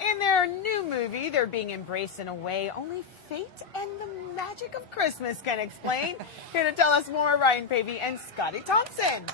In their new movie, they're being embraced in a way only fate and the magic of Christmas can explain. Here to tell us more, Ryan Paevey and Scottie Thompson.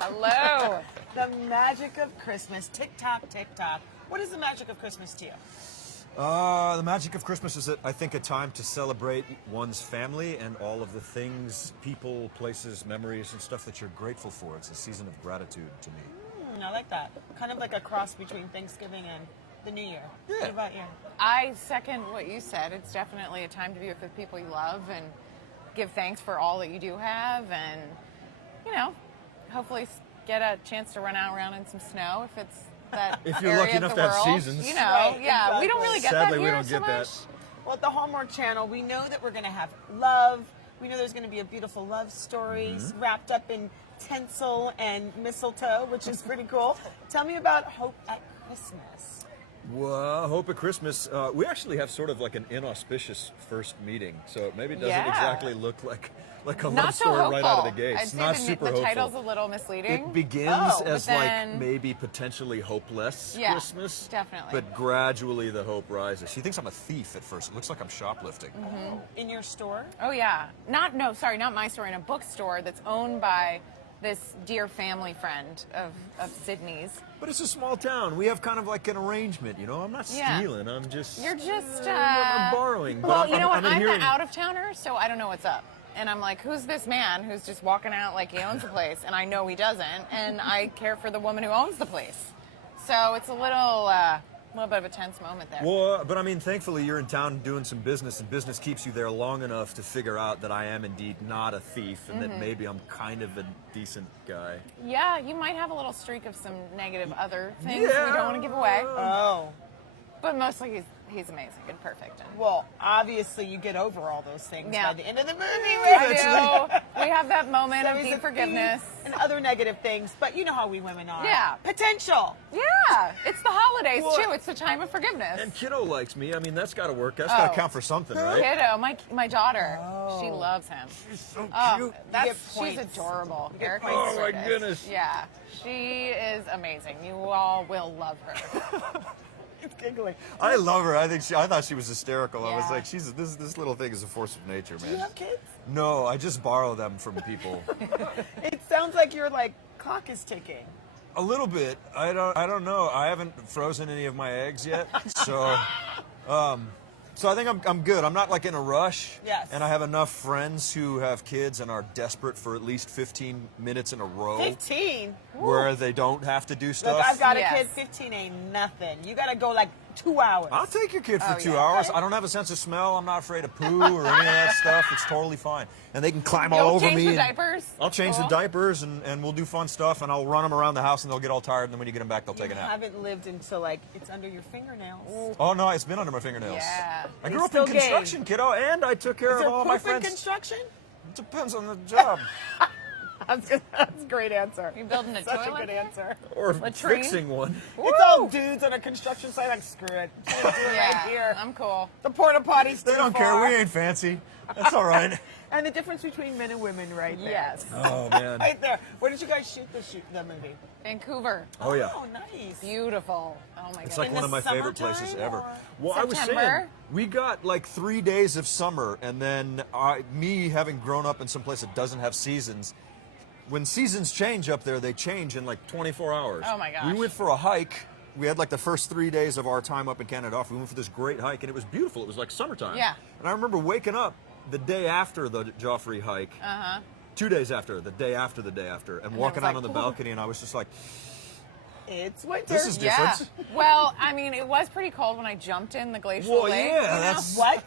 Hello. The magic of Christmas. Tick-tock, tick-tock. What is the magic of Christmas to you? The magic of Christmas is, I think, a time to celebrate one's family and all of the things, people, places, memories, and stuff that you're grateful for. It's a season of gratitude to me. I like that. Kind of like a cross between Thanksgiving and the New Year. Yeah. What about you? I second what you said. It's definitely a time to be with the people you love and give thanks for all that you do have, and, hopefully get a chance to run out around in some snow if it's that If you're area lucky of enough the to have world. seasons. Right, Yeah, we don't really get Sadly, that we here don't so get much. that. Well, at the Hallmark Channel, we know that we're going to have love. We know there's going to be a beautiful love stories wrapped up in tinsel and mistletoe, which is pretty cool. Tell me about Hope at Christmas. Well, Hope at Christmas. We actually have sort of like an inauspicious first meeting, so maybe it doesn't Yeah. exactly look like a Not love so story hopeful. right out of the gate. I'd It's say not the, super the hopeful. title's a little misleading. It begins but as then- like maybe potentially hopeless Yeah, Christmas. definitely. But gradually the hope rises. She thinks I'm a thief at first. It looks like I'm shoplifting. In your store? Oh yeah, not my store, in a bookstore that's owned by this dear family friend of Sydney's. But it's a small town. We have kind of like an arrangement, I'm not Yeah. stealing. I'm just You're just I'm borrowing. But Well, you know what? I'm I'm adhering. the out of towner, so I don't know what's up. And I'm like, who's this man who's just walking out like he owns the place? And I know he doesn't. And I care for the woman who owns the place. So it's a little bit of a tense moment there. Well, but I mean, thankfully you're in town doing some business, and business keeps you there long enough to figure out that I am indeed not a thief, and that maybe I'm kind of a decent guy. Yeah, you might have a little streak of some negative other things we don't want to give away. Oh. But mostly he's amazing and perfect. And Well, obviously you get over all those things Yeah. by the end of the movie. I do. We have that moment So of he's deep a forgiveness. thief and other negative things, but you know how we women are. Yeah. Potential. Yeah, it's the holidays Well, too. It's the time of forgiveness. And kiddo likes me. I mean, that's got to work. That's got to count for something, right? Kiddo, my daughter, she loves him. She's so Oh, cute. get she's points. adorable. get Erica points. Oh, my Curtis. goodness. Yeah, she is amazing. You all will love her. It's giggling. I love her. I thought she was hysterical. I was Yeah. like, this little thing is a force of nature, Do you man. have kids? No, I just borrow them from people. It sounds like your clock is ticking. A little bit. I don't know. I haven't frozen any of my eggs yet, so I think I'm good. I'm not like in a rush. Yes. And I have enough friends who have kids and are desperate for at least 15 minutes in a row 15. where they don't have to do stuff. Look, I've got a Yes. kid. 15 ain't nothing. You got to go 2 hours. I'll take your kid for Oh, 2 yeah. hours. Okay. I don't have a sense of smell. I'm not afraid of poo or any of that stuff. It's totally fine. And they can climb all You'll over change me. the and diapers. I'll change the Cool. diapers and we'll do fun stuff, and I'll run them around the house and they'll get all tired, and then when you get them back, they'll take a You nap. haven't lived until it's under your fingernails. Oh no, it's been under my fingernails. Yeah. I grew He's up still in construction, kiddo, and I took care Is of there all my poop in friends. construction? It depends on the job. That's a great answer. You building a Such toilet? a good answer. Or Latrine? fixing one. It's all dudes on a construction site. Screw it. Can't do it Yeah, right here. I'm cool. The porta potties. They don't care. We ain't fancy. That's all right. And the difference between men and women, right there. Yes. Oh man. Right there. Where did you guys shoot the movie? Vancouver, Oh yeah. Oh, nice. beautiful. Oh my It's god. like In one the of my favorite summertime, places ever. or- Well, I was saying, September? we got 3 days of summer, and then me having grown up in some place that doesn't have seasons, when seasons change up there, they change in 24 hours. Oh, my gosh. We went for a hike. We had the first 3 days of our time up in Canada off. We went for this great hike, and it was beautiful. It was like summertime. Yeah. And I remember waking up the day after the Joffrey hike. 2 days after, the day after the day after, and walking was out on the like, balcony, and I was just like, It's winter. this is Yeah. different. Well, I mean, it was pretty cold when I jumped in the glacial Well, lake. yeah, you know? that's- What?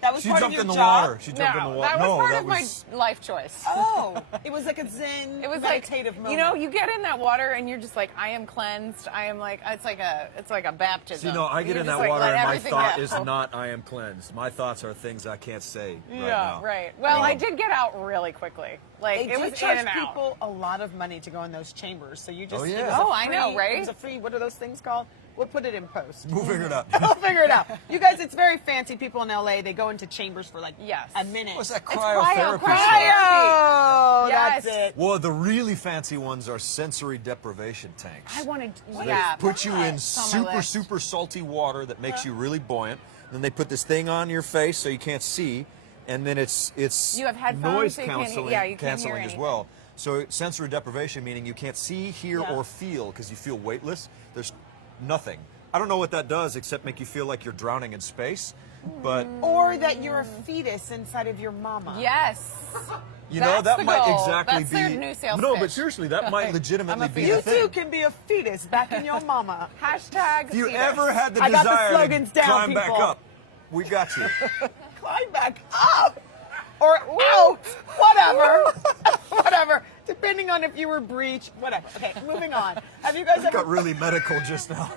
That was She part of jumped your in the job? water. She jumped in the No, water. that was No, part that of was. my life choice. Oh, it was like a zen It was meditative moment. you get in that water and you're just like, I am cleansed. I am it's like a baptism. See, no, I get You're in just that like, water let and my everything thought go. is not, I am cleansed. My thoughts are things I can't say right Yeah, now. right. Well, Um, I did get out really quickly. Like They it do was charge in and out. people a lot of money to go in those chambers. So you just Oh, yeah. it was a Oh, I know, free- right? It was a free. What are those things called? We'll put it in post. We'll figure it out. We'll figure it out. You guys, it's very fancy. People in LA, they go into chambers for like Yes. a minute. What's that It's cryotherapy cryo. Oh, Yes. that's it. Well, the really fancy ones are sensory deprivation tanks. I wanted. They Yeah. put you in It's on my super list. salty water that makes you really buoyant. Then they put this thing on your face so you can't see, and then it's You have headphones, noise so you can't- canceling, yeah, you can't hear canceling as anything. well. So sensory deprivation meaning you can't see, hear, Yeah. or feel because you feel weightless. There's nothing. I don't know what that does except make you feel like you're drowning in space. But Or that you're a fetus inside of your mama. Yes. you know That's that the might goal. exactly That's be their new sales no, pitch. but seriously, that might legitimately be You the thing. too can be a fetus back in your mama. Hashtag. If you fetus. ever had the I got the desire slogans to down, climb back people. up, we got you. Climb back up or out. Whatever. Whatever. Depending on if you were breached. Whatever. Okay, moving on. Have you guys ever Got really medical just now.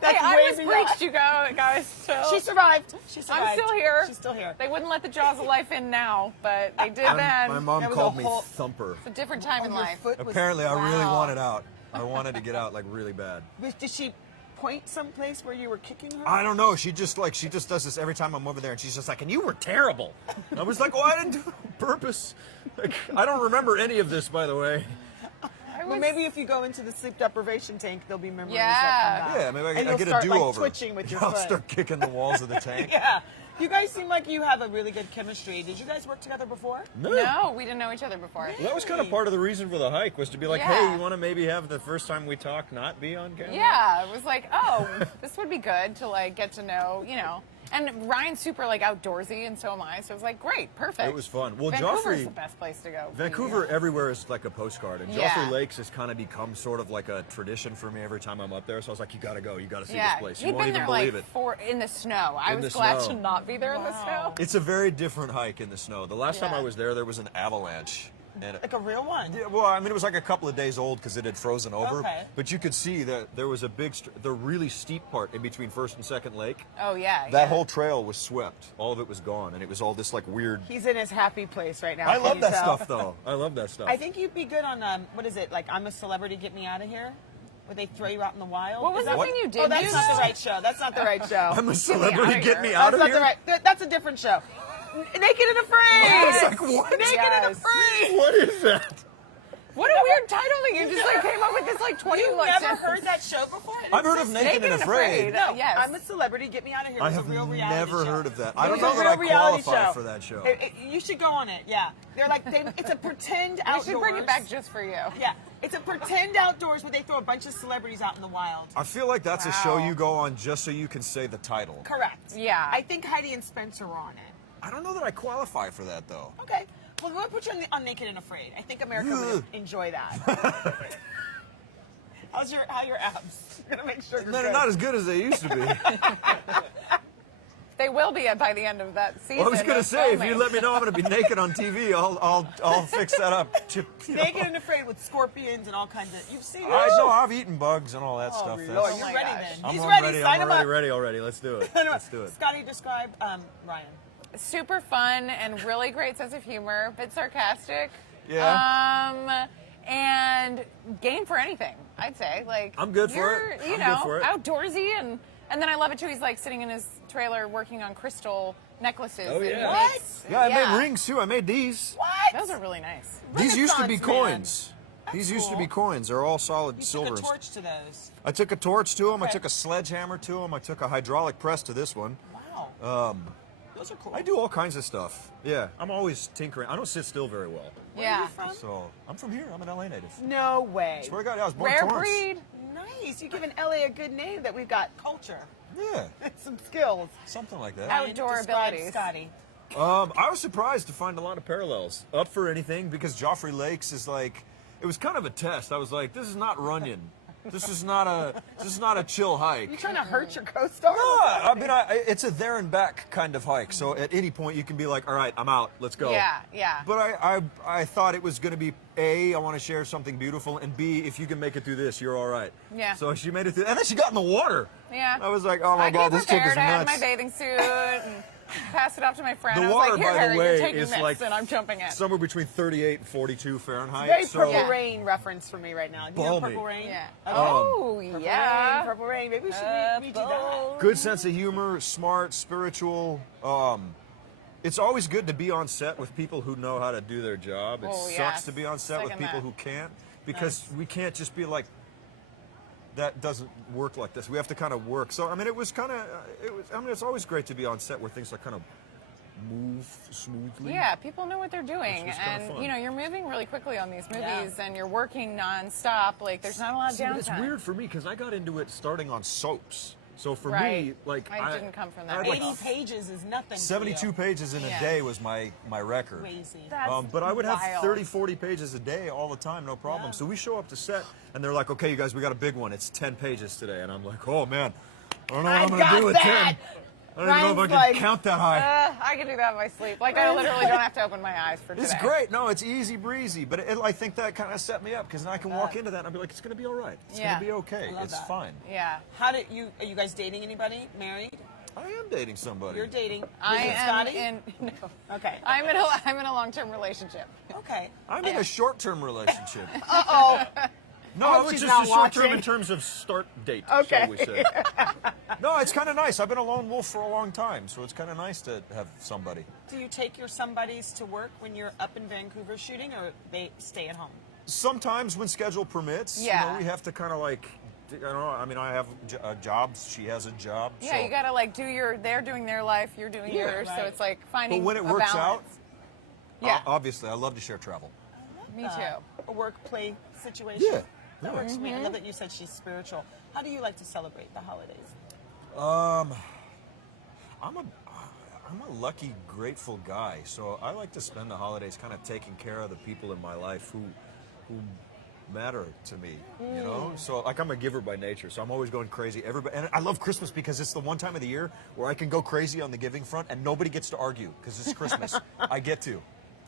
That's Hey, I way was beyond- breached, you guys. So. She survived. She survived. I'm still here. She's still here. They wouldn't let the jaws of life in now, but they did My then. mom There was called a me whole- Thumper. It's a different time Oh, in your life. foot was- Apparently, I really Wow. wanted out. I wanted to get out like really bad. Did she point someplace where you were kicking her? I don't know. She just does this every time I'm over there, and she's just like, "And you were terrible." And I was like, "Oh, I didn't do it on purpose." Like, I don't remember any of this, by the way. Well, maybe if you go into the sleep deprivation tank, there'll be memories Yeah. that come back. Yeah, maybe I And you'll get a start, do-over. Like, twitching with your I'll foot. start kicking the walls of the tank. Yeah. You guys seem like you have a really good chemistry. Did you guys work together before? No, we didn't know each other before. Well, that was kind of part of the reason for the hike was to be like, Yeah. hey, you want to maybe have the first time we talk not be on camera? Yeah, it was like, oh, this would be good to like get to know, you know. And Ryan's super like outdoorsy, and so am I. So it was like, great, perfect. It was fun. Well, Vancouver's Joffrey- the best place to go. Vancouver everywhere is like a postcard, and Yeah. Joffrey Lakes has kind of become sort of like a tradition for me every time I'm up there. So I was like, you got to go, you got to see Yeah, this place. You he'd won't been even there believe like it. in the snow. I In was the glad snow. to not be there in the snow. It's a very different hike in the snow. The last time Yeah. I was there was an avalanche. And Like a real one? yeah, well, I mean, it was like a couple of days old because it had frozen over. Okay. But you could see that there was a big, the really steep part in between First and Second Lake. Oh yeah, That yeah. whole trail was swept. All of it was gone, and it was all this like weird. He's in his happy place right now. I can love you that tell? stuff, though. I love that stuff. I think you'd be good on, what is it, like I'm a Celebrity, Get Me Out of Here? Where they throw you out in the wild? What was Is that the What? thing you did? Oh, that's use? not the right show. That's not the right show. I'm a celebrity. outta Get here. me out That's of not here. the right. That's a different show. Naked and Afraid. I was like, what? Naked and Yes. Afraid. What is that? What a weird title that you just like came up with this like 20 You've like never sentence. heard that show before? I've heard of Naked and Afraid. No, Yes. I'm a Celebrity, Get Me Out of Here. It I was have a real reality never show. heard of that. It I don't was know a that real I reality qualify for that show. You should go on it. Yeah, they're like it's a pretend We outdoors. should bring it back just for you. Yeah, it's a pretend outdoors where they throw a bunch of celebrities out in the wild. I feel like that's a show Wow. you go on just so you can say the title. Correct. Yeah. I think Heidi and Spencer were on it. I don't know that I qualify for that though. Okay. Well, we'll put you on Naked and Afraid. I think America would enjoy that. How are your abs? I'm gonna make sure you're They're good. not as good as they used to be. They will be by the end of that season. Well, I was gonna of say, if filming. you let me know I'm gonna be naked on TV, I'll fix that up. Naked and Afraid with scorpions and all kinds of. You've seen it. I know I've eaten bugs and all that stuff. Lord, That's- you're my ready gosh. then. I'm He's all ready. ready. Sign I'm him already up. ready already. Let's do it. Let's do it. Scottie, describe Ryan. Super fun and really great sense of humor, a bit sarcastic. Yeah. And game for anything, I'd say. Like I'm good for you're, it. You I'm know, good for it. outdoorsy and then I love it too. He's like sitting in his trailer working on crystal necklaces. Oh, and yeah. he What? makes- Yeah, I made rings too. I made these. What? Those are really nice. These used to be Renaissance man. coins. These That's used to be cool. coins. They're all solid You silver. took a torch to those. I took a torch to them. I Okay. took a sledgehammer to them. I took a hydraulic press to this one. Wow. Those are cool. I do all kinds of stuff. Yeah, I'm always tinkering. I don't sit still very well. Where Yeah. are you from? So I'm from here. I'm an LA native. No way. Swear to God, I was born Rare in Torrance. breed. Nice. You giving LA a good name that we've got culture. Yeah, Some skills. something like that. Ryan, Outdoor describe abilities. Scottie. I was surprised to find a lot of parallels. Up for anything because Joffrey Lakes is like, it was kind of a test. I was like, this is not Runyon. This is not a chill hike. You trying to hurt your co-star? No, I mean, it's a there and back kind of hike. So at any point you can be like, all right, I'm out. Let's go. Yeah, yeah. But I thought it was going to be A, I want to share something beautiful, and B, if you can make it through this, you're all right. Yeah. So she made it through, and then she got in the water. Yeah. I was like, oh my God, this chick is I had nuts. my bathing suit and passed it off to my friend. The I was water, like, here, by Harry, the way, you're taking is this, like and I'm jumping in. somewhere between 38 and 42 Fahrenheit. Very so Purple Yeah. Rain reference for me right now. You know Balmy. Purple Rain? Yeah. Okay. Oh, Purple yeah. Rain, Purple Rain. Maybe we should read you that. good sense of humor, smart, spiritual. It's always good to be on set with people who know how to do their job. It Oh, sucks yes. to be on set with Second people that. who can't, because we can't just be like, that doesn't work like this. We have to kind of work. So I mean, it's always great to be on set where things like kind of move smoothly. Yeah, people know what they're doing, Which was kinda and fun. you know, you're moving really quickly on these Yeah. movies, and you're working nonstop. Like, there's not a lot of See, but downtime. it's weird for me because I got into it starting on soaps. So for me, Right. like I didn't come from that I had, like, 80 pages is nothing. 72 pages in Yeah. a day was my record. Crazy. That's But I would have wild. 30, 40 pages a day all the time, no problem. Yeah. So we show up to set, and they're like, okay, you guys, we got a big one. It's 10 pages today. And I'm like, oh, man, I don't know what I'm going to do with 10. I don't even know if I Ryan's can like, count that high. I can do that in my sleep. Like, I literally don't have to open my eyes for today. It's great. No, it's easy breezy. But I think that kind of set me up because then I can walk into that and I'll be like, it's going to be all right. It's Yeah. going to be okay. love It's that. fine. Yeah. Are you guys dating anybody? Married? I am dating somebody. You're dating. I Is it am Scottie? in. No. Okay. I'm in a long-term relationship. Okay. I'm in a short-term relationship. Uh-oh. No, hope it's she's just not a short-term watching. in terms of start date, Okay. shall we say. No, it's kind of nice. I've been a lone wolf for a long time, so it's kind of nice to have somebody. Do you take your somebodies to work when you're up in Vancouver shooting, or they stay at home? Sometimes when schedule permits, Yeah. we have to kind of like, I don't know, I mean, I have jobs, she has a job. Yeah, so. you gotta like they're doing their life, you're doing Yeah, yours. right. So it's like But finding when it a works out, balance. Yeah, obviously, I love to share travel. me too. A work-play situation? Yeah. That Yeah. works for me. I love that you said she's spiritual. How do you like to celebrate the holidays? I'm a lucky, grateful guy, so I like to spend the holidays kind of taking care of the people in my life who matter to me, you know? So, like, I'm a giver by nature, so I'm always going crazy. Everybody, and I love Christmas because it's the one time of the year where I can go crazy on the giving front and nobody gets to argue because it's Christmas. I get to.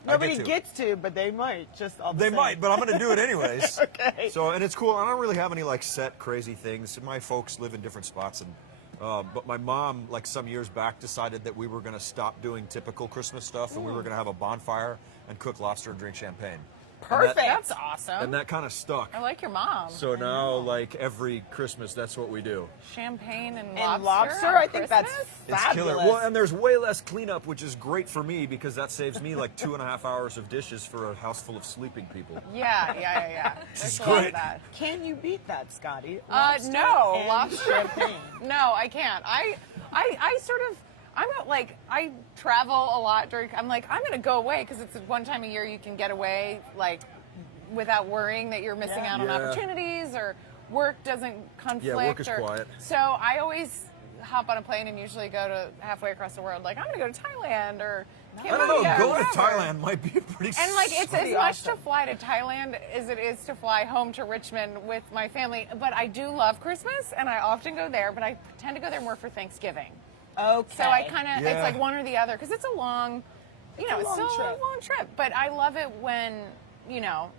Nobody gets to, but they might. Just all the They same. might, but I'm going to do it anyways. Okay. So, and it's cool. I don't really have any like set crazy things. My folks live in different spots, and but my mom, like some years back, decided that we were going to stop doing typical Christmas stuff, and we were going to have a bonfire and cook lobster and drink champagne. Perfect. That's awesome. And that kind of stuck. I like your mom. So now, like every Christmas, that's what we do. Champagne and And lobster. lobster, on I think that's Christmas? It's fabulous. killer. Well, and there's way less cleanup, which is great for me because that saves me like 2.5 hours of dishes for a house full of sleeping people. Yeah. There's a lot great. of that. Can you beat that, Scottie? No, and lobster. champagne. No, I can't. I sort of. I'm not like I travel a lot during. I'm like I'm gonna go away because it's one time a year you can get away like without worrying that you're missing Yeah. out on Yeah. opportunities or work doesn't conflict. Yeah, work is or, quiet. So I always hop on a plane and usually go to halfway across the world. Like I'm gonna go to Thailand or I don't know. Cambodia, Going to wherever. Thailand might be a pretty. And like it's as Pretty much awesome. to fly to Thailand as it is to fly home to Richmond with my family. But I do love Christmas, and I often go there. But I tend to go there more for Thanksgiving. Okay. So I kind of Yeah. it's like one or the other because it's a long, you know, a it's long still trip. a long trip. But I love it when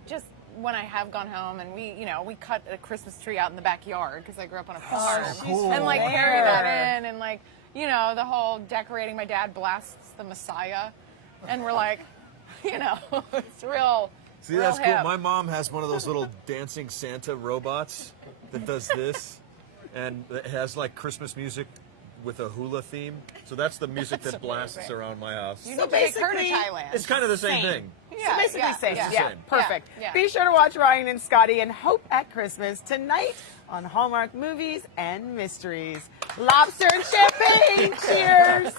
just when I have gone home and we cut a Christmas tree out in the backyard because I grew up on a farm cool. and like There. carry that in and like the whole decorating. My dad blasts the Messiah, and we're like, it's real. See, real that's cool. hip. My mom has one of those little dancing Santa robots that does this, and it has like Christmas music with a hula theme. So that's the music that blasts amazing. around my house. You So need to take her to basically, Thailand. It's kind of the same Same. thing. Yeah, So basically, yeah, same. yeah. It's the Yeah, same. perfect. Yeah. Be sure to watch Ryan and Scottie and Hope at Christmas tonight on Hallmark Movies and Mysteries. Lobster and champagne. Cheers.